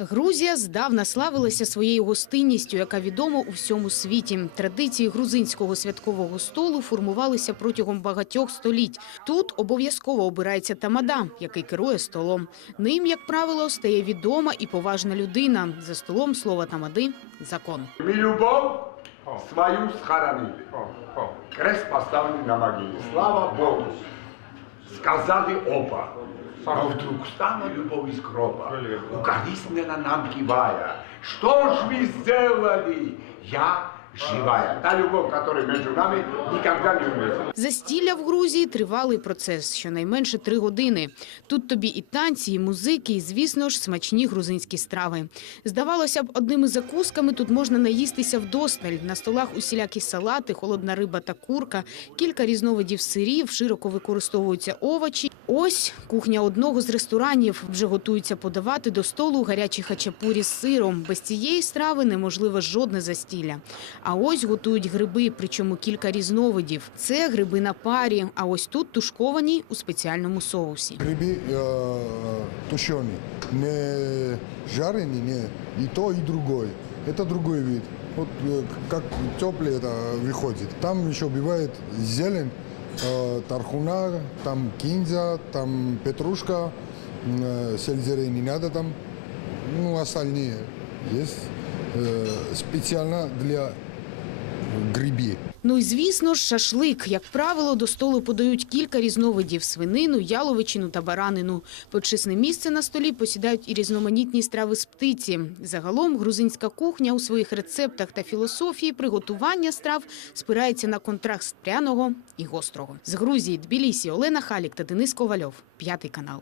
Грузія здавна славилася своєю гостинністю, яка відома у всьому світі. Традиції грузинського святкового столу формувалися протягом багатьох століть. Тут обов'язково обирається тамада, який керує столом. Ним, як правило, стає відома і поважна людина. За столом слова тамади закон. Мы любовь свою схоронили. Крест поставили на могиле. Слава Богу. Сказали оба. Вдруг стала любовь из гроба, укоризненно нам кивая. Что ж вы сделали? Я живая. Та любовь, которая между нами, никогда не умрет. Застілля в Грузії тривалий процес, щонайменше три години. Тут тобі і танці, і музики, і, звісно ж, смачні грузинські страви. Здавалося б, одними закусками тут можна наїстися вдосталь. На столах усілякі салати, холодна риба та курка, кілька різновидів сирів, широко використовуються овочі. Ось кухня одного з ресторанів вже готується подавати до столу гарячі хачапурі з сиром. Без цієї страви неможливе жодне застілля. А ось готують гриби, причому кілька різновидів. Це гриби на парі, а ось тут тушковані у спеціальному соусі. Грибы э, тушеные, не жареные, не, и то, и другой. Это другой вид. Вот э, как теплый это выходит. Там еще бывает зелень, э, тархуна, там кинза, там петрушка, э, сельдерей не надо там, ну остальные есть э, специально для грибей. Ну і звісно ж, шашлик. Як правило, до столу подають кілька різновидів свинину, яловичину та баранину. Почесне місце на столі посідають і різноманітні страви з птиці. Загалом грузинська кухня у своїх рецептах та філософії приготування страв спирається на контраст пряного і гострого. З Грузії Тбілісі Олена Халік та Денис Ковальов. П'ятий канал.